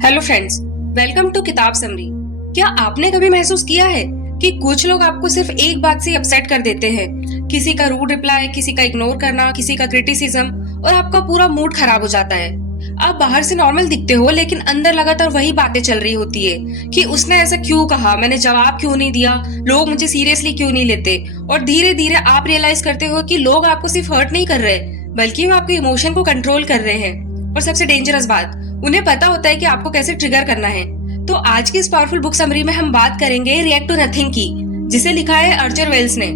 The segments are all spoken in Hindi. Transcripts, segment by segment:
हेलो फ्रेंड्स, वेलकम टू किताब समरी। क्या आपने कभी महसूस किया है कि कुछ लोग आपको सिर्फ एक बात से अपसेट कर देते हैं? किसी का रूड रिप्लाई, किसी का इग्नोर करना, किसी का क्रिटिसिज्म, और आपका पूरा मूड खराब हो जाता है। आप बाहर से नॉर्मल दिखते हो, लेकिन अंदर लगातार वही बातें चल रही होती है कि उसने ऐसा क्यों कहा, मैंने जवाब क्यों नहीं दिया, लोग मुझे सीरियसली क्यों नहीं लेते। और धीरे धीरे आप रियलाइज करते हो कि लोग आपको सिर्फ हर्ट नहीं कर रहे, बल्कि वो आपके इमोशन को कंट्रोल कर रहे हैं। और सबसे डेंजरस बात, उन्हें पता होता है कि आपको कैसे ट्रिगर करना है। तो आज की इस पावरफुल बुक समरी में हम बात करेंगे रिएक्ट टू नथिंग की, जिसे लिखा है आर्चर वेल्स ने।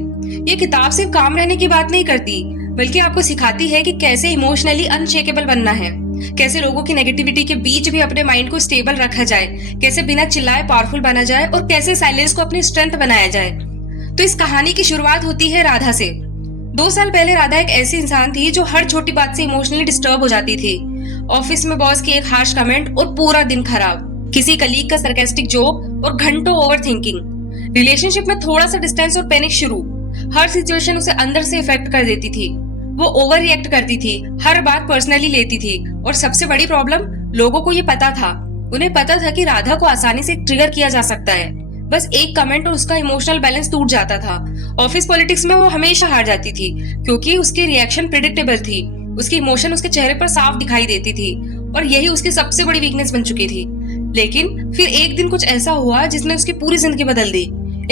ये किताब सिर्फ काम रहने की बात नहीं करती, बल्कि आपको सिखाती है कि कैसे इमोशनली अनशेकेबल बनना है, कैसे लोगों की नेगेटिविटी के बीच भी अपने माइंड को स्टेबल रखा जाए, कैसे बिना चिल्लाए पावरफुल बना जाए, और कैसे साइलेंस को अपनी स्ट्रेंथ बनाया जाए। तो इस कहानी की शुरुआत होती है राधा से। 2 साल पहले राधा एक ऐसी इंसान थी जो हर छोटी बात से इमोशनली डिस्टर्ब हो जाती थी। ऑफिस में बॉस की एक हार्श कमेंट और पूरा दिन खराब, किसी कलीग का सरकास्टिक जोक और घंटों ओवर थिंकिंग, रिलेशनशिप में थोड़ा सा डिस्टेंस और पैनिक शुरू। हर सिचुएशन उसे अंदर से इफेक्ट कर देती थी। वो ओवर रिएक्ट करती थी, हर बात पर्सनली लेती थी, और सबसे बड़ी प्रॉब्लम, लोगों को ये पता था। उन्हें पता था कि राधा को आसानी से ट्रिगर किया जा सकता है। बस एक कमेंट और उसका इमोशनल बैलेंस टूट जाता था। ऑफिस पॉलिटिक्स में वो हमेशा हार जाती थी, क्योंकि उसकी रिएक्शन प्रिडिक्टेबल थी। उसकी इमोशन उसके चेहरे पर साफ दिखाई देती थी, और यही उसकी सबसे बड़ी वीकनेस बन चुकी थी। लेकिन फिर एक दिन कुछ ऐसा हुआ जिसने उसकी पूरी जिंदगी बदल दी।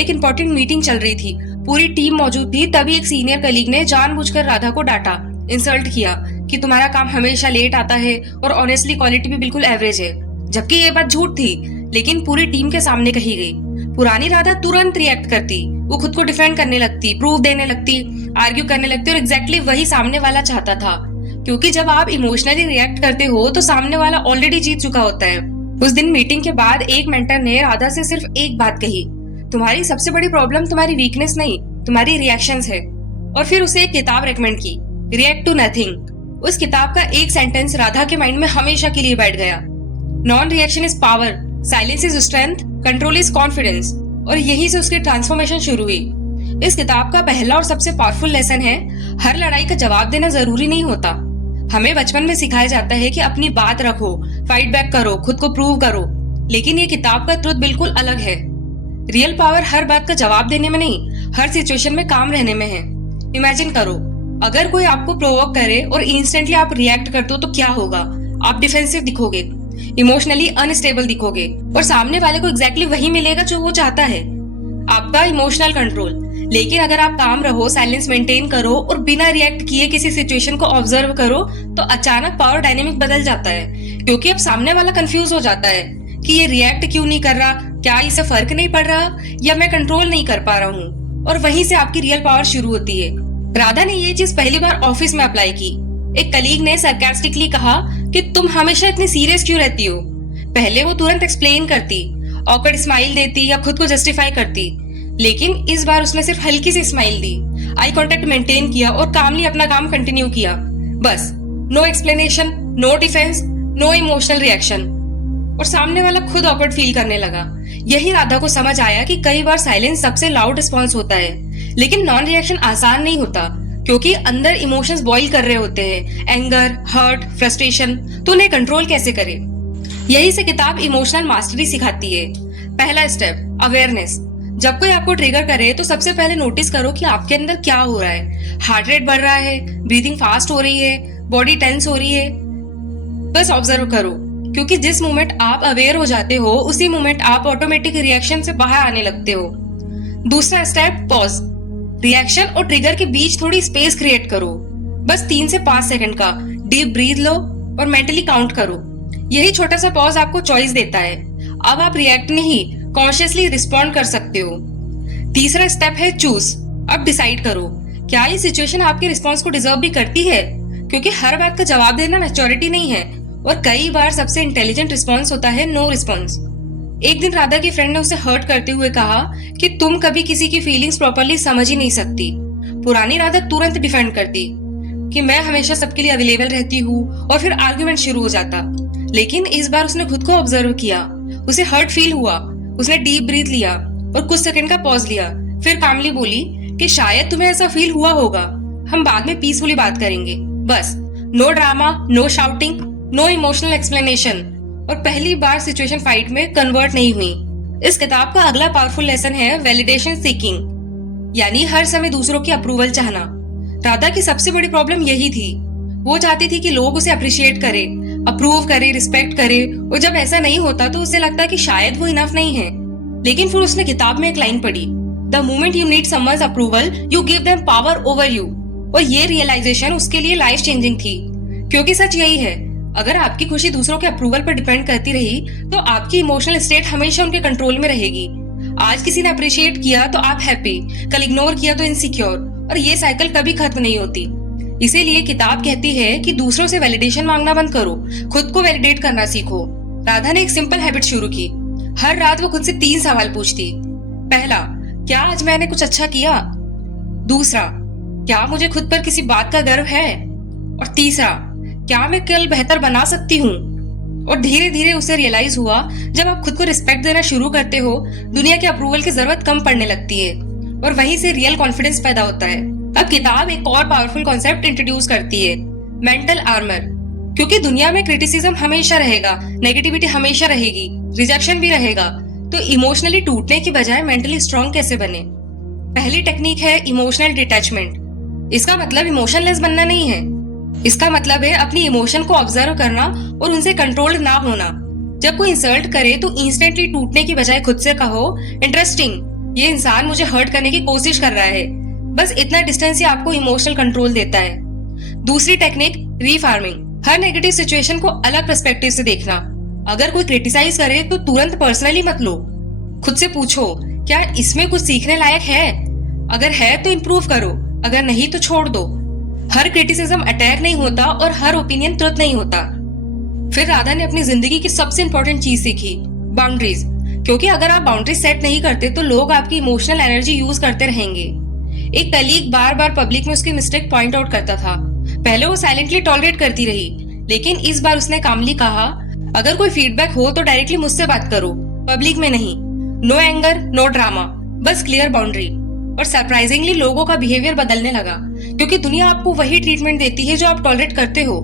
एक इंपॉर्टेंट मीटिंग चल रही थी, पूरी टीम मौजूद थी। तभी एक सीनियर कलीग ने जानबूझकर राधा को डांटा, इंसल्ट किया कि तुम्हारा काम हमेशा लेट आता है और ऑनेस्टली क्वालिटी भी बिल्कुल एवरेज है। जबकि ये बात झूठ थी, लेकिन पूरी टीम के सामने कही गई। पुरानी राधा तुरंत रिएक्ट करती, वो खुद को डिफेंड करने लगती, प्रूफ देने लगती, आर्ग्यू करने लगती, और एग्जैक्टली वही सामने वाला चाहता था। क्योंकि जब आप इमोशनली रिएक्ट करते हो तो सामने वाला ऑलरेडी जीत चुका होता है। उस दिन मीटिंग के बाद एक मेंटर ने राधा से सिर्फ एक बात कही, तुम्हारी सबसे बड़ी प्रॉब्लम तुम्हारी वीकनेस नहीं, तुम्हारी रिएक्शंस है। और फिर उसे एक किताब रेकमेंड की, रिएक्ट टू नथिंग। उस किताब का एक सेंटेंस राधा के माइंड में हमेशा के लिए बैठ गया, non reaction is power, silence is strength, control is confidence. और यहीं से उसकी ट्रांसफॉर्मेशन शुरू हुई। इस किताब का पहला और सबसे पावरफुल लेसन है, हर लड़ाई का जवाब देना जरूरी नहीं होता। हमें बचपन में सिखाया जाता है कि अपनी बात रखो, फाइट बैक करो, खुद को प्रूव करो। लेकिन ये किताब का ट्रुथ बिल्कुल अलग है। रियल पावर हर बात का जवाब देने में नहीं, हर सिचुएशन में काम रहने में है। इमेजिन करो, अगर कोई आपको प्रोवोक करे और इंस्टेंटली आप रिएक्ट कर दो तो क्या होगा? आप डिफेंसिव दिखोगे, इमोशनली अनस्टेबल दिखोगे, और सामने वाले को एग्जैक्टली वही मिलेगा जो वो चाहता है, आपका इमोशनल कंट्रोल। लेकिन अगर आप काम रहो, साइलेंस मेंटेन करो और बिना रिएक्ट किए किसी सिचुएशन को ऑब्जर्व करो, तो अचानक पावर डायनेमिक बदल जाता है। क्योंकि अब सामने वाला कंफ्यूज हो जाता है कि ये रिएक्ट क्यों नहीं कर रहा, क्या इसे फर्क नहीं पड़ रहा, या मैं कंट्रोल नहीं कर पा रहा हूँ। और वहीं से आपकी रियल पावर शुरू होती है। राधा ने ये चीज पहली बार ऑफिस में अप्लाई की। एक कलीग ने सरकास्टिकली कहा कि तुम हमेशा इतनी सीरियस क्यों रहती हो। पहले वो तुरंत एक्सप्लेन करती, ऑकवर्ड स्माइल देती या खुद को जस्टिफाई करती, लेकिन इस बार उसने सिर्फ हल्की सी स्माइल दी, आई कांटेक्ट मेंटेन किया और कामली अपना काम कंटिन्यू किया। बस, no explanation, no defence, no emotional reaction. और सामने वाला खुद ऑकवर्ड फील करने लगा। यही राधा को समझ आया कि कई बार साइलेंस सबसे लाउड रिस्पॉन्स होता है। लेकिन नॉन रिएक्शन आसान नहीं होता, क्योंकि अंदर इमोशंस बॉइल कर रहे होते हैं, एंगर, हर्ट, फ्रस्ट्रेशन। तो उन्हें कंट्रोल कैसे करें? यही से किताब इमोशनल मास्टरी सिखाती है। पहला स्टेप, अवेयरनेस। जब कोई आपको ट्रिगर करे तो सबसे पहले नोटिस करो कि आपके अंदर क्या हो रहा है। हार्ट रेट बढ़ रहा है, ब्रीदिंग फास्ट हो रही है, बॉडी टेंस हो रही है। बस ऑब्जर्व करो, क्योंकि जिस मोमेंट आप अवेयर हो जाते हो, उसी मोमेंट आप ऑटोमेटिक रिएक्शन से बाहर आने लगते हो। दूसरा स्टेप, पॉज। रिएक्शन और ट्रिगर के बीच थोड़ी स्पेस क्रिएट करो। बस 3 से 5 सेकंड का डीप ब्रीथ लो और मेंटली काउंट करो। यही छोटा सा पॉज आपको चॉइस देता है। अब आप रिएक्ट नहीं, कॉन्शियसली रिस्पॉन्ड कर सकते हो। तीसरा स्टेप है चूज। अब डिसाइड करो, क्या ये सिचुएशन आपके रिस्पॉन्स को डिजर्व भी करती है? क्योंकि हर बात का जवाब देना मैच्योरिटी नहीं है, और कई बार सबसे इंटेलिजेंट रिस्पॉन्स होता है नो रिस्पॉन्स। एक दिन राधा की फ्रेंड ने उसे हर्ट करते हुए कहा कि तुम कभी किसी की फीलिंग्स प्रॉपर्ली समझ ही नहीं सकती। पुरानी राधा तुरंत डिफेंड करती कि मैं हमेशा सबके लिए अवेलेबल रहती हूँ, और फिर आर्ग्यूमेंट शुरू हो जाता। लेकिन इस बार उसने खुद को ऑब्जर्व किया, उसे हर्ट फील हुआ, उसने डीप ब्रीथ लिया और कुछ सेकंड का पॉज लिया। फिर कामली बोली कि शायद तुम्हें ऐसा फील हुआ होगा, हम बाद में पीसफुली बात करेंगे। बस, no drama, no shouting, no emotional explanation. और पहली बार सिचुएशन फाइट में कन्वर्ट नहीं हुई। इस किताब का अगला पावरफुल लेसन है वैलिडेशन सीकिंग, यानी हर समय दूसरों की अप्रूवल चाहना। राधा की सबसे बड़ी प्रॉब्लम यही थी। वो चाहती थी कि लोग उसे अप्रिशिएट करे, अप्रूव करे, रिस्पेक्ट करे, और जब ऐसा नहीं होता तो उसे लगता कि शायद वो इनफ नहीं है। लेकिन फिर उसने किताब में एक लाइन पढ़ी, the moment you need someone's approval you give them power over you. और ये रियलाइजेशन उसके लिए लाइफ चेंजिंग थी, क्योंकि सच यही है, अगर आपकी खुशी दूसरों के अप्रूवल पर डिपेंड करती रही तो आपकी इमोशनल स्टेट हमेशा उनके कंट्रोल में रहेगी। आज किसी ने अप्रिशिएट किया तो आप हैप्पी, कल इग्नोर किया तो इनसिक्योर, और ये साइकिल कभी खत्म नहीं होती। इसीलिए किताब कहती है कि दूसरों से वैलिडेशन मांगना बंद करो, खुद को वैलिडेट करना सीखो। राधा ने एक सिंपल हैबिट शुरू की। हर रात वो खुद से 3 सवाल पूछती। पहला, क्या आज मैंने कुछ अच्छा किया? दूसरा, क्या मुझे खुद पर किसी बात का गर्व है? और तीसरा, क्या मैं कल बेहतर बना सकती हूँ? और धीरे धीरे उसे रियलाइज हुआ, जब आप खुद को रिस्पेक्ट देना शुरू करते हो, दुनिया के अप्रूवल की जरूरत कम पड़ने लगती है, और वहीं से रियल कॉन्फिडेंस पैदा होता है। अब किताब एक और पावरफुल कॉन्सेप्ट इंट्रोड्यूस करती है, मेंटल आर्मर। क्योंकि दुनिया में क्रिटिसिज्म हमेशा रहेगा, नेगेटिविटी हमेशा रहेगी, रिजेक्शन भी रहेगा, तो इमोशनली टूटने की बजाय मेंटली स्ट्रांग कैसे बने? पहली टेक्निक है इमोशनल डिटैचमेंट। इसका मतलब इमोशनलेस बनना नहीं है, इसका मतलब है अपनी इमोशन को ऑब्जर्व करना और उनसे कंट्रोल्ड ना होना। जब कोई इंसल्ट करे तो इंस्टेंटली टूटने की बजाय खुद से कहो, इंटरेस्टिंग, ये इंसान मुझे हर्ट करने की कोशिश कर रहा है। बस इतना डिस्टेंस ही आपको इमोशनल कंट्रोल देता है। दूसरी टेक्निक, रीफार्मिंग। हर नेगेटिव सिचुएशन को अलग पर्सपेक्टिव से देखना। अगर कोई क्रिटिसाइज करे तो तुरंत पर्सनली मत लो, खुद से पूछो, क्या इसमें कुछ सीखने लायक है? अगर है तो इम्प्रूव करो, अगर नहीं तो छोड़ दो। हर क्रिटिसिज्म अटैक नहीं होता और हर ओपिनियन तुरंत नहीं होता। फिर राधा ने अपनी जिंदगी की सबसे इंपॉर्टेंट चीज सीखी, बाउंड्रीज। क्योंकि अगर आप बाउंड्रीज सेट नहीं करते तो लोग आपकी इमोशनल एनर्जी यूज करते रहेंगे। एक कलीग बार बार पब्लिक में उसकी मिस्टेक पॉइंट आउट करता था। पहले वो साइलेंटली टॉलरेट करती रही, लेकिन इस बार उसने कामली कहा, अगर कोई फीडबैक हो तो डायरेक्टली मुझसे बात करो, पब्लिक में नहीं। नो एंगर, नो ड्रामा, बस क्लियर बाउंड्री। और सरप्राइजिंगली लोगों का बिहेवियर बदलने लगा, क्योंकि दुनिया आपको वही ट्रीटमेंट देती है जो आप टॉलरेट करते हो।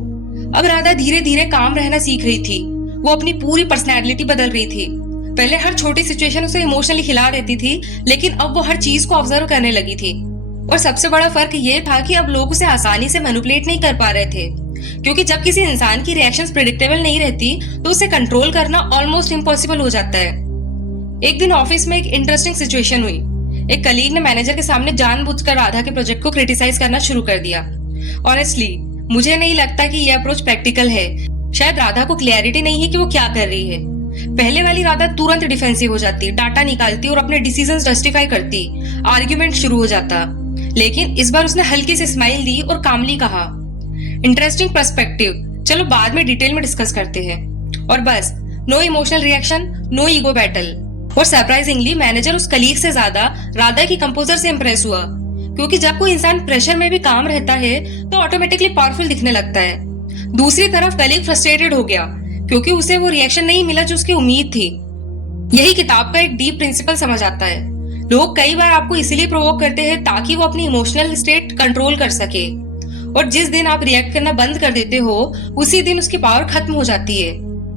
अब राधा धीरे धीरे काम रहना सीख रही थी। वो अपनी पूरी पर्सनैलिटी बदल रही थी। पहले हर छोटी सिचुएशन उसे इमोशनली हिला देती थी, लेकिन अब वो हर चीज को ऑब्जर्व करने लगी थी। और सबसे बड़ा फर्क ये था कि अब लोग उसे आसानी से मैनिपुलेट नहीं कर पा रहे थे, क्योंकि जब किसी इंसान की रिएक्शंस प्रेडिक्टेबल नहीं रहती तो उसे कंट्रोल करना ऑलमोस्ट इम्पॉसिबल हो जाता है। एक दिन ऑफिस में एक इंटरेस्टिंग सिचुएशन हुई। एक कलीग ने मैनेजर के सामने जानबूझकर राधा के प्रोजेक्ट को क्रिटिसाइज करना शुरू कर दिया। ऑनेस्टली मुझे नहीं लगता कि यह अप्रोच प्रैक्टिकल है। शायद राधा को क्लियरिटी नहीं है कि वो क्या कर रही है। पहले वाली राधा तुरंत डिफेंसिव हो जाती, डाटा निकालती और अपने डिसीजंस जस्टिफाई करती, आर्ग्यूमेंट शुरू हो जाता। लेकिन इस बार उसने हल्की से स्माइल दी और कामली कहा, इंटरेस्टिंग पर्सपेक्टिव, चलो बाद में डिटेल में डिस्कस करते हैं। और बस, no emotional reaction, no ego battle. और सरप्राइजिंगली मैनेजर उस कलीग से ज्यादा राधा की कंपोजर से इंप्रेस हुआ, क्योंकि जब कोई इंसान प्रेशर में भी काम रहता है तो ऑटोमेटिकली पावरफुल दिखने लगता है। दूसरी तरफ कलीग फ्रस्ट्रेटेड हो गया, क्योंकि उसे वो रिएक्शन नहीं मिला जो उसकी उम्मीद थी। यही किताब का एक डीप प्रिंसिपल समझ आता है। लोग कई बार आपको इसीलिए प्रोवोक करते हैं ताकि वो अपनी इमोशनल स्टेट कंट्रोल कर सके, और जिस दिन आप रिएक्ट करना बंद कर देते हो उसी दिन उसकी पावर खत्म हो जाती है।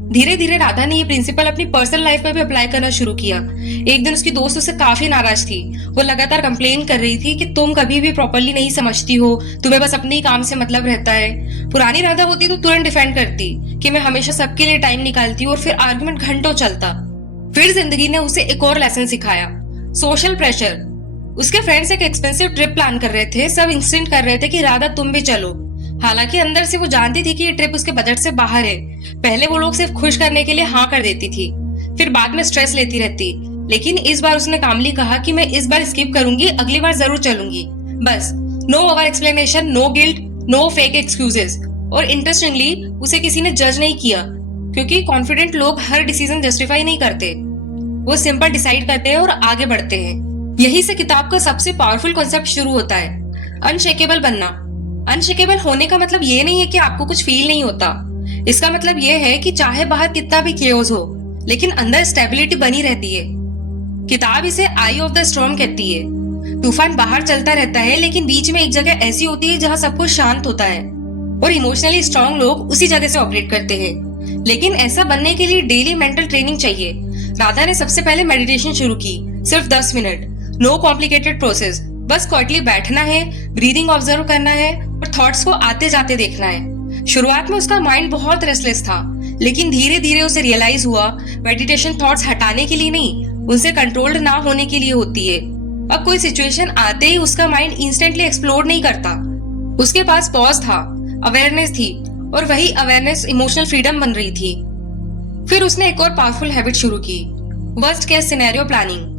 धीरे धीरे राधा ने ये प्रिंसिपल अपनी पर्सनल लाइफ में भी अप्लाई करना शुरू किया। एक दिन उसकी दोस्त उससे काफी नाराज थी। वो लगातार कंप्लेन कर रही थी कि तुम कभी भी प्रॉपर्ली नहीं समझती हो, तुम्हें बस अपने ही काम से मतलब रहता है। पुरानी राधा होती तो तुरंत डिफेंड करती कि मैं हमेशा सबके लिए टाइम निकालती हूँ, और फिर आर्गुमेंट घंटों चलता। फिर जिंदगी ने उसे एक और लेसन सिखाया, सोशल प्रेशर। उसके फ्रेंड्स एक एक्सपेंसिव ट्रिप प्लान कर रहे थे। सब इंसिस्ट कर रहे थे कि राधा तुम भी चलो। हालांकि अंदर से वो जानती थी कि ये ट्रिप उसके बजट से बाहर है। पहले वो लोग सिर्फ खुश करने के लिए हाँ कर देती थी, फिर बाद में स्ट्रेस लेती रहती। लेकिन इस बार उसने कामली कहा कि मैं इस बार स्किप करूंगी, अगली बार जरूर चलूंगी। बस, no over explanation, no guilt, no fake excuses. और इंटरेस्टिंगली उसे किसी ने जज नहीं किया, क्योंकि कॉन्फिडेंट लोग हर डिसीजन जस्टिफाई नहीं करते, वो सिंपल डिसाइड करते हैं और आगे बढ़ते हैं। यही से किताब का सबसे पावरफुल कॉन्सेप्ट शुरू होता है, अनशेकेबल बनना। अनशेकेबल होने का मतलब ये नहीं है कि आपको कुछ फील नहीं होता। इसका मतलब ये है कि चाहे बाहर कितना भी केओस हो, लेकिन अंदर स्टेबिलिटी बनी रहती है। किताब इसे आई ऑफ द स्टॉर्म कहती है। तूफान बाहर चलता रहता है, लेकिन बीच में एक जगह ऐसी होती है जहाँ सब कुछ शांत होता है, और इमोशनली स्ट्रांग लोग उसी जगह से ऑपरेट करते हैं। लेकिन ऐसा बनने के लिए डेली मेंटल ट्रेनिंग चाहिए। राधा ने सबसे पहले मेडिटेशन शुरू की, सिर्फ 10 मिनट, नो कॉम्प्लिकेटेड प्रोसेस, बस क्वाइटली बैठना है, ब्रीदिंग ऑब्जर्व करना है और थॉट्स को आते जाते देखना है। शुरुआत में उसका माइंड बहुत रेस्टलेस था, लेकिन धीरे धीरे उसे रियलाइज हुआ मेडिटेशन थॉट्स हटाने के लिए नहीं, उनसे कंट्रोल्ड ना होने के लिए होती है। अब कोई सिचुएशन आते ही उसका माइंड इंस्टेंटली एक्सप्लोर नहीं करता, उसके पास पॉज था, अवेयरनेस थी, और वही अवेयरनेस इमोशनल फ्रीडम बन रही थी। फिर उसने एक और पावरफुल हैबिट शुरू की, वर्स्ट केस सिनेरियो प्लानिंग।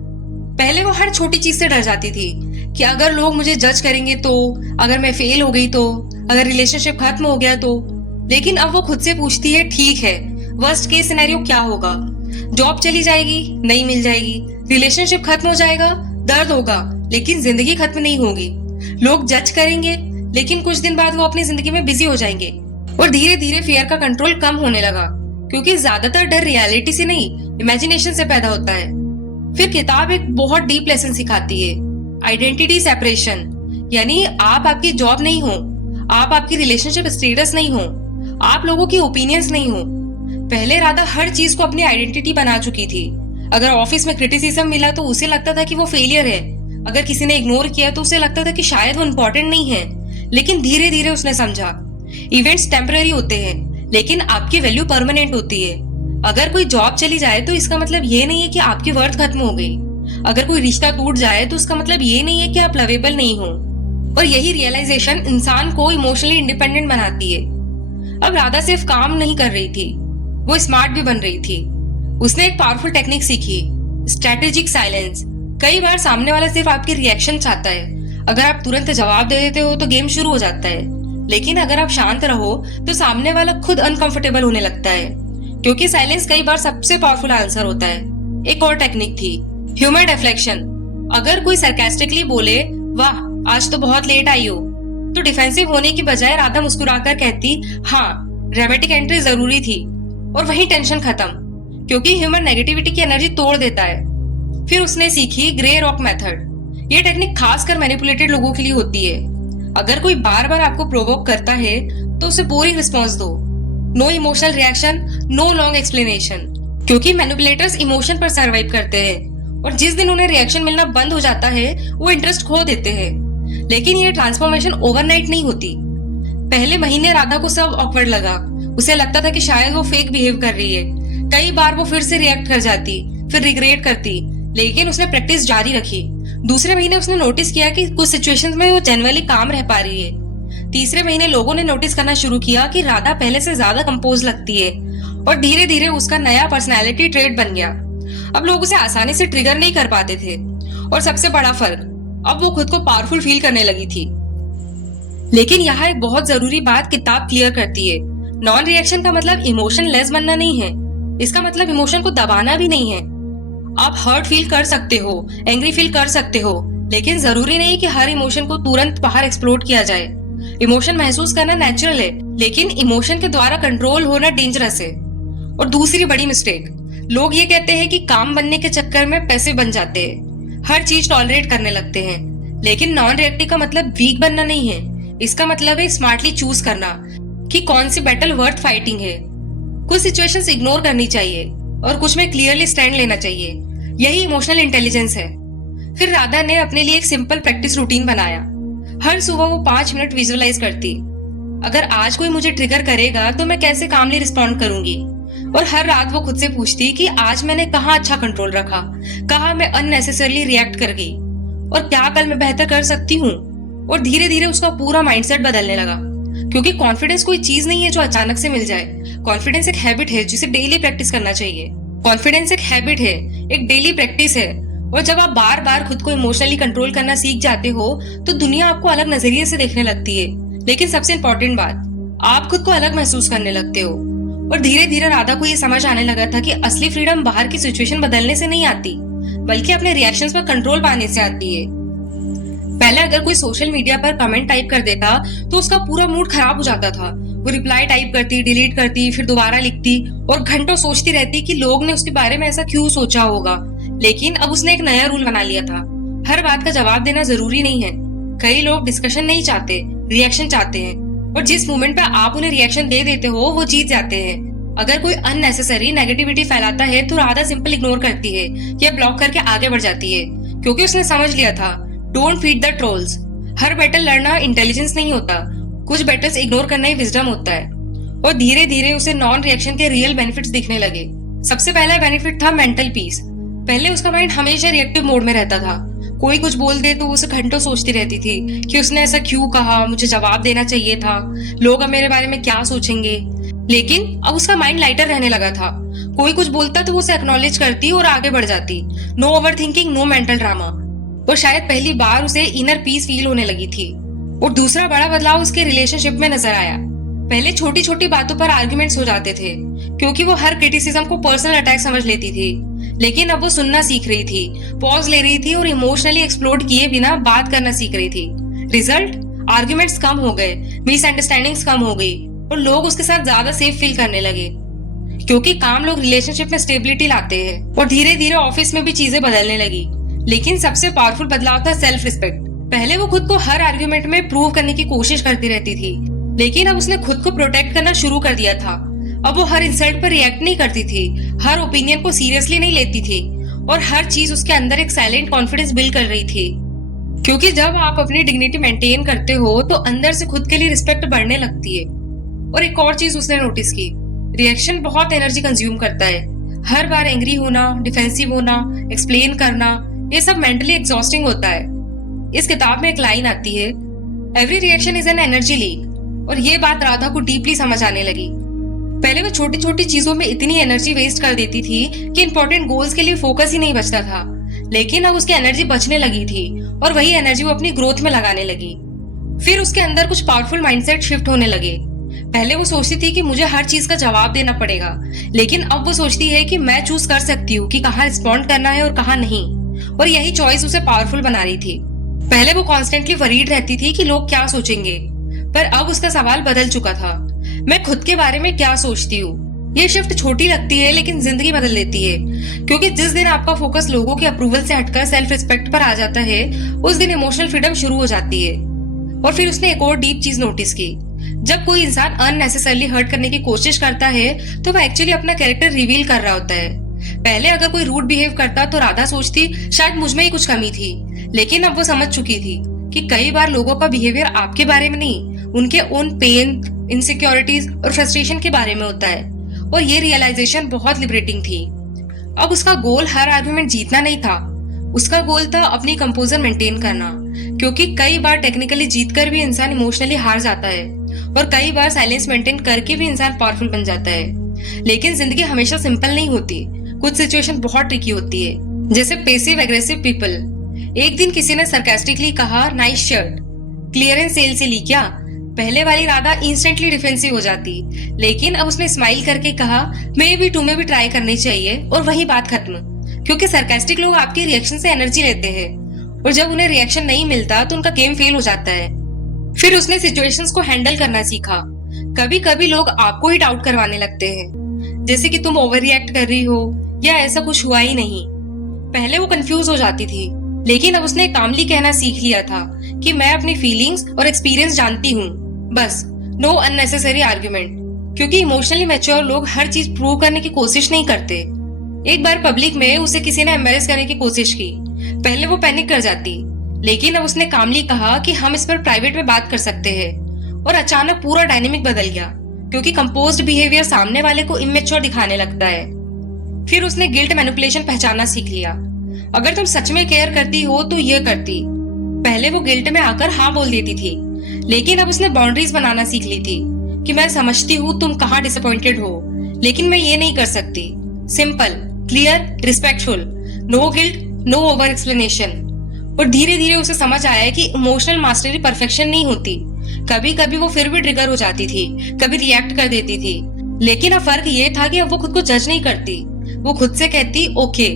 पहले वो हर छोटी चीज से डर जाती थी कि अगर लोग मुझे जज करेंगे तो, अगर मैं फेल हो गई तो, अगर रिलेशनशिप खत्म हो गया तो। लेकिन अब वो खुद से पूछती है, ठीक है, वर्स्ट केस सिनेरियो क्या होगा? जॉब चली जाएगी, नहीं मिल जाएगी, रिलेशनशिप खत्म हो जाएगा, दर्द होगा, लेकिन जिंदगी खत्म नहीं होगी। लोग जज करेंगे, लेकिन कुछ दिन बाद वो अपनी जिंदगी में बिजी हो जाएंगे। और धीरे धीरे फियर का कंट्रोल कम होने लगा, क्योंकि ज्यादातर डर रियलिटी से नहीं, इमेजिनेशन से पैदा होता है। फिर किताब एक बहुत डीप लेसन सिखाती है, आइडेंटिटी सेपरेशन। यानी आप आपकी जॉब नहीं हो, आप आपकी रिलेशनशिप स्टेटस नहीं हो, आप लोगों की ओपिनियंस नहीं हो। पहले राधा हर चीज को अपनी आइडेंटिटी बना चुकी थी। अगर ऑफिस में क्रिटिसिज्म मिला तो उसे लगता था कि वो फेलियर है, अगर किसी ने इग्नोर किया तो उसे लगता था कि शायद वो इम्पोर्टेंट नहीं है। लेकिन धीरे धीरे उसने समझा, इवेंट्स टेम्पररी होते हैं, लेकिन आपकी वैल्यू परमानेंट होती है। अगर कोई जॉब चली जाए तो इसका मतलब ये नहीं है कि आपकी वर्थ खत्म हो गई। अगर कोई रिश्ता टूट जाए तो उसका मतलब ये नहीं है कि आप लवेबल नहीं हो। और यही रियलाइजेशन इंसान को इमोशनली इंडिपेंडेंट बनाती है। अब राधा सिर्फ काम नहीं कर रही थी, वो स्मार्ट भी बन रही थी। उसने एक पावरफुल टेक्निक सीखी, स्ट्रेटेजिक साइलेंस। कई बार सामने वाला सिर्फ आपकी रिएक्शन चाहता है। अगर आप तुरंत जवाब दे देते हो तो गेम शुरू हो जाता है, लेकिन अगर आप शांत रहो तो सामने वाला खुद अनकंफर्टेबल होने लगता है, क्योंकि साइलेंस कई बार सबसे पावरफुल आंसर होता है। एक और टेक्निक थी, ह्यूमर डिफ्लेक्शन। अगर कोई सरकास्टिकली बोले, वाह आज तो बहुत लेट आई हो, तो डिफेंसिव होने की बजाय राधा मुस्कुराकर कहती, हाँ ड्रामेटिक एंट्री जरूरी थी, और वही टेंशन खत्म, क्योंकि ह्यूमर नेगेटिविटी की एनर्जी तोड़ देता है। फिर उसने सीखी ग्रे रॉक मेथड। ये टेक्निक खासकर मैनिपुलेटेड लोगों के लिए होती है। अगर कोई बार बार आपको प्रोवोक करता है तो उसे बोरिंग रिस्पॉन्स दो, no emotional reaction, no long explanation, क्योंकि मैनिपुलेटर्स इमोशन पर सर्वाइव करते हैं, और जिस दिन उन्हें रिएक्शन मिलना बंद हो जाता है वो इंटरेस्ट खो देते हैं। लेकिन ये ट्रांसफॉर्मेशन ओवरनाइट नहीं होती। पहले महीने राधा को सब ऑकवर्ड लगा, उसे लगता था कि शायद वो फेक बिहेव कर रही है। कई बार वो फिर से रिएक्ट कर जाती, फिर रिग्रेट करती, लेकिन उसने प्रैक्टिस जारी रखी। दूसरे महीने उसने नोटिस किया कि कुछ सिचुएशंस में वो जेन्युइनली काम रह पा रही है। तीसरे महीने लोगों ने नोटिस करना शुरू किया कि राधा पहले से ज्यादा कंपोज लगती है, और धीरे धीरे उसका नया पर्सनैलिटी ट्रेट बन गया। अब लोग उसे आसानी से ट्रिगर नहीं कर पाते थे, और सबसे बड़ा फर्क, अब वो खुद को पावरफुल फील करने लगी थी। लेकिन यहाँ एक बहुत जरूरी बात किताब क्लियर करती है, नॉन रिएक्शन का मतलब इमोशन लेस बनना नहीं है, इसका मतलब इमोशन को दबाना भी नहीं है। आप हर्ट फील कर सकते हो, एंग्री फील कर सकते हो, लेकिन जरूरी नहीं कि हर इमोशन को तुरंत बाहर एक्सप्लोड किया जाए। इमोशन महसूस करना नेचुरल है, लेकिन इमोशन के द्वारा कंट्रोल होना डेंजरस है। और दूसरी बड़ी मिस्टेक, लोग ये कहते हैं कि काम बनने के चक्कर में पैसे बन जाते हैं, हर चीज टॉलरेट करने लगते हैं। लेकिन नॉन रिएक्टिव का मतलब वीक बनना नहीं है, इसका मतलब है स्मार्टली चूज करना कि कौन सी बैटल वर्थ फाइटिंग है। कुछ सिचुएशंस इग्नोर करनी चाहिए और कुछ में क्लियरली स्टैंड लेना चाहिए। यही इमोशनल इंटेलिजेंस है। फिर राधा ने अपने लिए एक सिंपल प्रैक्टिस रूटीन बनाया। हर सुबह वो 5 मिनट विजुअलाइज करती, अगर आज कोई मुझे ट्रिगर करेगा तो मैं कैसे कामली रिस्पॉन्ड करूंगी। और हर रात वो खुद से पूछती कि आज मैंने कहाँ अच्छा कंट्रोल रखा, कहाँ मैं अननेसेसरली रिएक्ट कर गई, और क्या कल मैं बेहतर कर सकती हूँ। और धीरे धीरे उसका पूरा माइंडसेट बदलने लगा, क्योंकि कॉन्फिडेंस कोई चीज नहीं है जो अचानक से मिल जाए। कॉन्फिडेंस एक हैबिट है जिसे डेली प्रैक्टिस करना चाहिए। कॉन्फिडेंस एक हैबिट है, एक डेली प्रैक्टिस है। और जब आप बार बार खुद को इमोशनली कंट्रोल करना सीख जाते हो तो दुनिया आपको अलग नजरिए से देखने लगती है। लेकिन सबसे इम्पोर्टेंट बात, आप खुद को अलग महसूस करने लगते हो। और धीरे धीरे राधा को ये समझ आने लगा था कि असली फ्रीडम बाहर की सिचुएशन बदलने से नहीं आती, बल्कि अपने रिएक्शंस पर कंट्रोल पाने से आती है। पहले अगर कोई सोशल मीडिया पर कमेंट टाइप कर देता तो उसका पूरा मूड खराब हो जाता था। वो रिप्लाई टाइप करती, डिलीट करती, फिर दोबारा लिखती और घंटों सोचती रहती कि लोग ने उसके बारे में ऐसा क्यों सोचा होगा। लेकिन अब उसने एक नया रूल बना लिया था, हर बात का जवाब देना जरूरी नहीं है। कई लोग डिस्कशन नहीं चाहते, रिएक्शन चाहते हैं, और जिस मोमेंट पे आप उन्हें रिएक्शन दे देते हो वो जीत जाते हैं। अगर कोई अननेसेसरी नेगेटिविटी फैलाता है तो राधा सिंपल इग्नोर करती है या ब्लॉक करके आगे बढ़ जाती है, क्योंकि उसने समझ लिया था don't feed the trolls. Her battle लड़ना इंटेलिजेंस नहीं होता, कुछ बैटल्स इग्नोर करना ही विजडम होता है। और धीरे धीरे उसे नॉन रिएक्शन के रियल बेनिफिट्स दिखने लगे। सबसे पहला बेनिफिट था मेंटल पीस। पहले उसका माइंड हमेशा रिएक्टिव मोड में रहता था। कोई कुछ बोल दे तो उसे घंटों सोचती रहती थी कि उसने ऐसा क्यों कहा, मुझे जवाब देना चाहिए था, लोग अब मेरे बारे में क्या सोचेंगे। लेकिन अब उसका माइंड लाइटर रहने लगा था। कोई कुछ बोलता तो उसे एक्नॉलेज करती और आगे बढ़ जाती। No overthinking, no mental drama. और शायद पहली बार उसे इनर पीस फील होने लगी थी। और दूसरा बड़ा बदलाव उसके रिलेशनशिप में नजर आया। पहले छोटी छोटी बातों पर आर्ग्यूमेंट्स हो जाते थे, क्योंकि वो हर क्रिटिसिज्म को पर्सनल अटैक समझ लेती थी। लेकिन अब वो सुनना सीख रही थी, पॉज ले रही थी और इमोशनली एक्सप्लोड किए बिना बात करना सीख रही थी। रिजल्ट, आर्ग्यूमेंट्स कम हो गए, मिसअंडरस्टैंडिंग्स कम हो गई और लोग उसके साथ ज्यादा सेफ फील करने लगे, क्योंकि काम लोग रिलेशनशिप में स्टेबिलिटी लाते हैं। और धीरे धीरे ऑफिस में भी चीजें बदलने लगी। लेकिन सबसे पावरफुल बदलाव था सेल्फ रिस्पेक्ट। पहले वो खुद को हर आर्ग्यूमेंट में प्रूव करने की कोशिश करती रहती थी, लेकिन अब उसने खुद को प्रोटेक्ट करना शुरू कर दिया था। अब वो हर इंसल्ट पर रिएक्ट नहीं करती थी, हर ओपिनियन को सीरियसली नहीं लेती थी और हर चीज उसके अंदर एक साइलेंट कॉन्फिडेंस बिल्ड कर रही थी। क्योंकि जब आप अपनी डिग्निटी मेंटेन करते हो तो अंदर से खुद के लिए रिस्पेक्ट बढ़ने लगती है। और एक और चीज उसने नोटिस की, रिएक्शन बहुत एनर्जी कंज्यूम करता है। हर बार एंग्री होना, डिफेंसिव होना, एक्सप्लेन करना, ये सब मेंटली एग्जॉस्टिंग होता है। इस किताब में एक लाइन आती है, every reaction is an energy leak. और ये बात राधा को डीपली समझ आने लगी। पहले वो छोटी छोटी चीजों में इतनी एनर्जी वेस्ट कर देती थी कि इंपॉर्टेंट गोल्स के लिए फोकस ही नहीं बचता था। लेकिन अब उसकी एनर्जी बचने लगी थी और वही एनर्जी वो अपनी ग्रोथ में लगाने लगी। फिर उसके अंदर कुछ पावरफुल माइंडसेट शिफ्ट होने लगे। पहले वो सोचती थी कि मुझे हर चीज का जवाब देना पड़ेगा, लेकिन अब वो सोचती है कि मैं चूज कर सकती हूँ कि कहाँ रिस्पॉन्ड करना है और कहाँ नहीं। और यही चॉइस उसे पावरफुल बना रही थी। पहले वो कॉन्स्टेंटली वरीड रहती थी कि लोग क्या सोचेंगे, पर अब उसका सवाल बदल चुका था, मैं खुद के बारे में क्या सोचती हूँ। ये शिफ्ट छोटी लगती है लेकिन जिंदगी बदल देती है, क्योंकि जिस दिन आपका फोकस लोगों के अप्रूवल से हटकर सेल्फ रिस्पेक्ट पर आ जाता है, उस दिन इमोशनल फ्रीडम शुरू हो जाती है। और फिर उसने एक और डीप चीज नोटिस की, जब कोई इंसान अननेसेसरली हर्ट करने की कोशिश करता है तो वह एक्चुअली अपना कैरेक्टर रिवील कर रहा होता है। पहले अगर कोई रूड बिहेव करता तो राधा सोचती शायद मुझ में ही कुछ कमी थी, लेकिन अब वो समझ चुकी थी कि कई बार लोगों का बिहेवियर आपके बारे में नहीं, उनके ओन पेन, इनसिक्योरिटीज और फ्रस्ट्रेशन के बारे में होता है। और ये रियलाइजेशन बहुत लिबरेटिंग थी। अब उसका गोल हर आर्गुमेंट जीतना नहीं था, उसका गोल था अपनी कंपोजर मेंटेन करना, क्योंकि कई बार टेक्निकली जीतकर भी इंसान इमोशनली हार जाता है और कई बार साइलेंस मेंटेन करके भी इंसान पावरफुल बन जाता है। लेकिन जिंदगी हमेशा सिंपल नहीं होती, कुछ सिचुएशन बहुत ट्रिकी होती है, जैसे पेसिव एग्रेसिव पीपल। एक दिन किसी ने सरकास्टिकली कहा, नाइस शर्ट, क्लियरेंस सेल से ली क्या? पहले वाली राधा इंस्टेंटली डिफेंसिव हो जाती, लेकिन अब उसने स्माइल करके कहा, मे भी तुम्हें भी ट्राई करनी चाहिए, और वही बात खत्म। क्योंकि सरकास्टिक लोग आपके रिएक्शन से एनर्जी लेते हैं और जब उन्हें रिएक्शन नहीं मिलता तो उनका गेम फेल हो जाता है। फिर उसने सिचुएशंस को हैंडल करना सीखा। कभी कभी लोग आपको ही डाउट करवाने लगते हैं, जैसे कि तुम ओवर रिएक्ट कर रही हो या ऐसा कुछ हुआ ही नहीं। पहले वो कंफ्यूज हो जाती थी, लेकिन अब उसने कामली कहना सीख लिया था कि मैं अपनी फीलिंग्स और एक्सपीरियंस जानती हूँ, बस नो अननेसेसरी आर्ग्यूमेंट। क्योंकि इमोशनली मैच्योर लोग हर चीज प्रूव करने की कोशिश नहीं करते। एक बार पब्लिक में उसे किसी ने एम्बैरेस करने की कोशिश की। पहले वो पैनिक कर जाती, लेकिन अब उसने कामली कहा कि हम इस पर प्राइवेट में बात कर सकते हैं। और अचानक पूरा डायनेमिक बदल गया, क्योंकि कंपोज्ड बिहेवियर सामने वाले को इमेच्योर दिखाने लगता है। फिर उसने गिल्ट मैनिपुलेशन पहचानना सीख लिया। अगर तुम सच में केयर करती हो तो ये करती। पहले वो गिल्ट में आकर हाँ बोल देती थी, लेकिन अब उसने बाउंड्रीज बनाना सीख ली थी कि मैं समझती हूँ तुम कहाँ डिसअपॉइंटेड हो, लेकिन मैं ये नहीं कर सकती। Simple, clear, respectful, no guilt, no over explanation. और धीरे धीरे उसे समझ आया कि इमोशनल मास्टरी परफेक्शन नहीं होती। कभी कभी वो फिर भी ट्रिगर हो जाती थी, कभी रिएक्ट कर देती थी, लेकिन अब फर्क ये था कि अब वो खुद को जज नहीं करती। वो खुद से कहती, ओके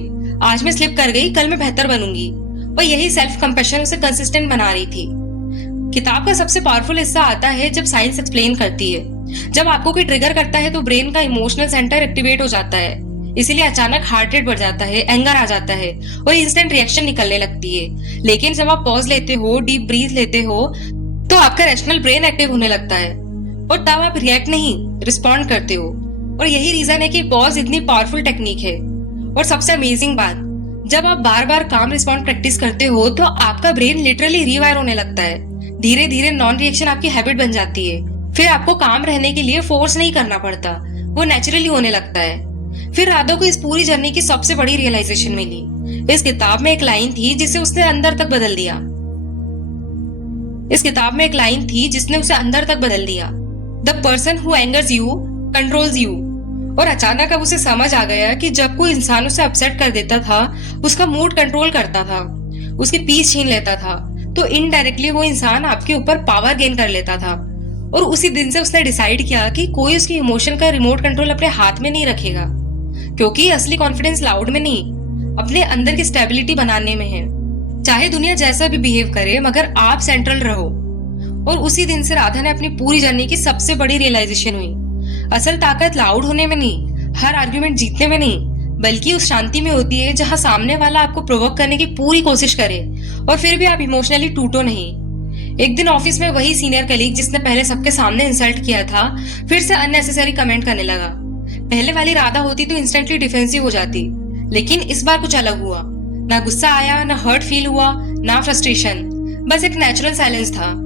आज मैं स्लिप कर गई, कल मैं बेहतर बनूंगी। और यही सेल्फ कंपैशन उसे कंसिस्टेंट बना रही थी। किताब का सबसे पावरफुल हिस्सा आता है जब साइंस एक्सप्लेन करती है। जब आपको कोई ट्रिगर करता है तो ब्रेन का इमोशनल सेंटर एक्टिवेट हो जाता है, इसीलिए अचानक हार्ट रेट बढ़ जाता है, एंगर आ जाता है और इंस्टेंट रिएक्शन निकलने लगती है। लेकिन जब आप पॉज लेते हो, डीप ब्रीथ लेते हो, तो आपका रैशनल ब्रेन एक्टिव होने लगता है और तब आप रिएक्ट नहीं, रिस्पॉन्ड करते हो। और यही रीजन है कि पॉज इतनी पावरफुल टेक्निक है। और सबसे अमेजिंग बात, जब आप बार बार काम रिस्पॉन्ड प्रैक्टिस करते हो तो आपका ब्रेन लिटरली रीवायर होने लगता है। धीरे धीरे नॉन रिएक्शन आपकी हैबिट बन जाती है। फिर आपको काम रहने के लिए फोर्स नहीं करना पड़ता, वो नेचुरली होने लगता है। फिर राधा को इस पूरी जर्नी की सबसे बड़ी रियलाइजेशन मिली। इस किताब में एक लाइन थी जिसे उसने अंदर तक बदल दिया। The person who angers you controls you. और अचानक अब उसे समझ आ गया कि जब कोई इंसान उसे अपसेट कर देता था, उसका मूड कंट्रोल करता था, उसकी पीस छीन लेता था, तो इनडायरेक्टली वो इंसान आपके ऊपर पावर गेन कर लेता था। और उसी दिन से उसने डिसाइड किया कि कोई उसकी इमोशन का रिमोट कंट्रोल अपने हाथ में नहीं रखेगा, क्योंकि असली कॉन्फिडेंस लाउड में नहीं, अपने अंदर की स्टेबिलिटी बनाने में है। चाहे दुनिया जैसा भी बिहेव करे, मगर आप सेंट्रल रहो। और उसी दिन से राधा ने अपनी पूरी जर्नी की सबसे बड़ी रियलाइजेशन हुई, असल ताकत लाउड होने में नहीं, हर आर्ग्यूमेंट जीतने में नहीं, बल्कि उस शांति में होती है जहां सामने वाला आपको प्रोवोक करने की पूरी कोशिश करे और फिर भी आप इमोशनली टूटो नहीं। एक दिन ऑफिस में वही सीनियर कलीग जिसने पहले सबके सामने इंसल्ट किया था, फिर से अननेसेसरी कमेंट करने लगा। पहले वाली राधा होती तो इंस्टेंटली डिफेंसिव हो जाती, लेकिन इस बार कुछ अलग हुआ। ना गुस्सा आया, ना हर्ट फील हुआ, ना फ्रस्ट्रेशन, बस एक नेचुरल साइलेंस था।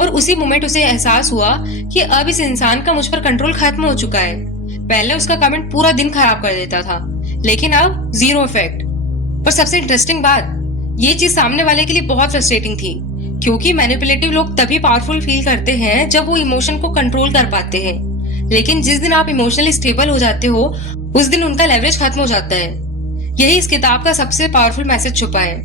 और उसी मोमेंट उसे एहसास हुआ कि अब इस इंसान का मुझ पर कंट्रोल खत्म हो चुका है। पहले उसका कमेंट पूरा दिन खराब कर देता था, लेकिन अब जीरो इफेक्ट। पर सबसे इंटरेस्टिंग बात, ये चीज सामने वाले के लिए बहुत फ्रस्ट्रेटिंग थी, क्योंकि मैनिपुलेटिव लोग तभी पावरफुल फील करते हैं जब वो इमोशन को कंट्रोल कर पाते हैं। लेकिन जिस दिन आप इमोशनली स्टेबल हो जाते हो, उस दिन उनका लेवरेज खत्म हो जाता है। यही इस किताब का सबसे पावरफुल मैसेज छुपा है।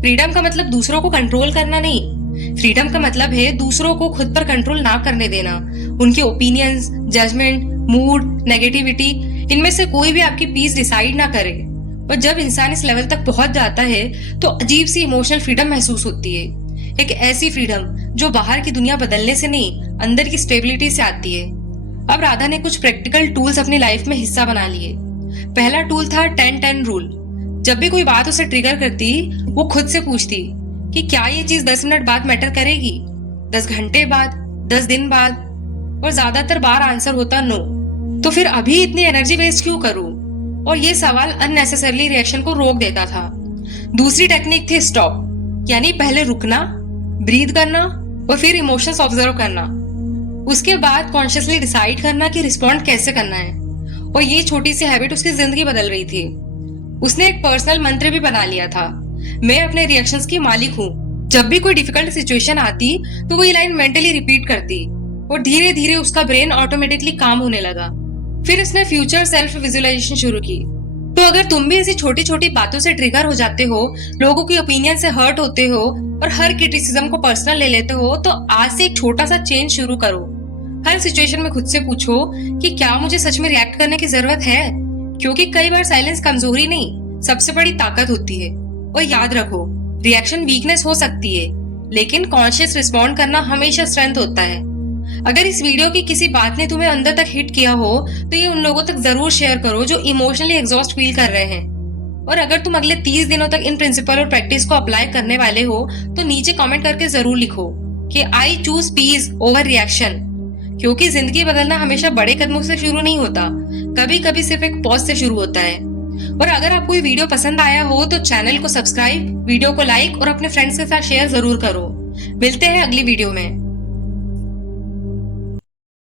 फ्रीडम का मतलब दूसरों को कंट्रोल करना नहीं, फ्रीडम का मतलब है दूसरों को खुद पर कंट्रोल ना करने देना। उनके ओपिनियंस, जजमेंट, मूड, नेगेटिविटी, इनमें से कोई भी आपकी पीस डिसाइड ना करे। और जब इंसान इस लेवल तक पहुंच जाता है तो अजीब सी इमोशनल फ्रीडम महसूस होती है। एक ऐसी फ्रीडम जो बाहर की दुनिया बदलने से नहीं, अंदर की स्टेबिलिटी से आती है। अब राधा ने कुछ प्रैक्टिकल टूल्स अपनी लाइफ में हिस्सा बना लिए। पहला टूल था 10-10 रूल। जब भी कोई बात उसे ट्रिगर करती, वो खुद से पूछती कि क्या ये चीज 10 मिनट बाद मैटर करेगी, 10 घंटे बाद, 10 दिन बाद। और ज्यादातर बार आंसर होता नो। तो फिर अभी इतनी एनर्जी वेस्ट क्यों करूं? और ये सवाल अननेसेसरली रिएक्शन को रोक देता था। दूसरी टेक्निक थी स्टॉप, यानी पहले रुकना, ब्रीथ करना और फिर इमोशंस ऑब्जर्व करना। उसके बाद कॉन्शियसली डिसाइड करना कि रिस्पॉन्ड कैसे करना है। और ये छोटी सी हैबिट उसकी जिंदगी बदल रही थी। उसने एक पर्सनल मंत्र भी बना लिया था, मैं अपने रिएक्शंस की मालिक हूँ। जब भी कोई डिफिकल्ट सिचुएशन आती तो वो ये लाइन मेंटली रिपीट करती और धीरे धीरे उसका ब्रेन ऑटोमेटिकली काम होने लगा। फिर उसने फ्यूचर सेल्फ विजुअलाइजेशन शुरू की। तो अगर तुम भी ऐसी छोटी छोटी बातों से ट्रिगर हो जाते हो, लोगों की ओपिनियन से हर्ट होते हो और हर क्रिटिसिज्म को पर्सनल ले लेते हो, तो आज से एक छोटा सा चेंज शुरू करो। हर सिचुएशन में खुद से पूछो कि क्या मुझे सच में रिएक्ट करने की जरूरत है, क्योंकि कई बार साइलेंस कमजोरी नहीं, सबसे बड़ी ताकत होती है। और याद रखो, रिएक्शन वीकनेस हो सकती है, लेकिन कॉन्शियस रिस्पॉन्ड करना हमेशा स्ट्रेंथ होता है। अगर इस वीडियो की किसी बात ने तुम्हें अंदर तक हिट किया हो, तो ये उन लोगों तक जरूर शेयर करो जो इमोशनली एग्जॉस्ट फील कर रहे हैं। और अगर तुम अगले 30 दिनों तक इन प्रिंसिपल और प्रैक्टिस को अप्लाई करने वाले हो, तो नीचे कमेंट करके जरूर लिखो कि I choose peace over reaction. क्योंकि जिंदगी बदलना हमेशा बड़े कदमों से शुरू नहीं होता, कभी कभी सिर्फ एक पॉज से शुरू होता है। और अगर आपको ये वीडियो पसंद आया हो तो चैनल को सब्सक्राइब, वीडियो को लाइक और अपने फ्रेंड्स के साथ शेयर जरूर करो। मिलते हैं अगली वीडियो में।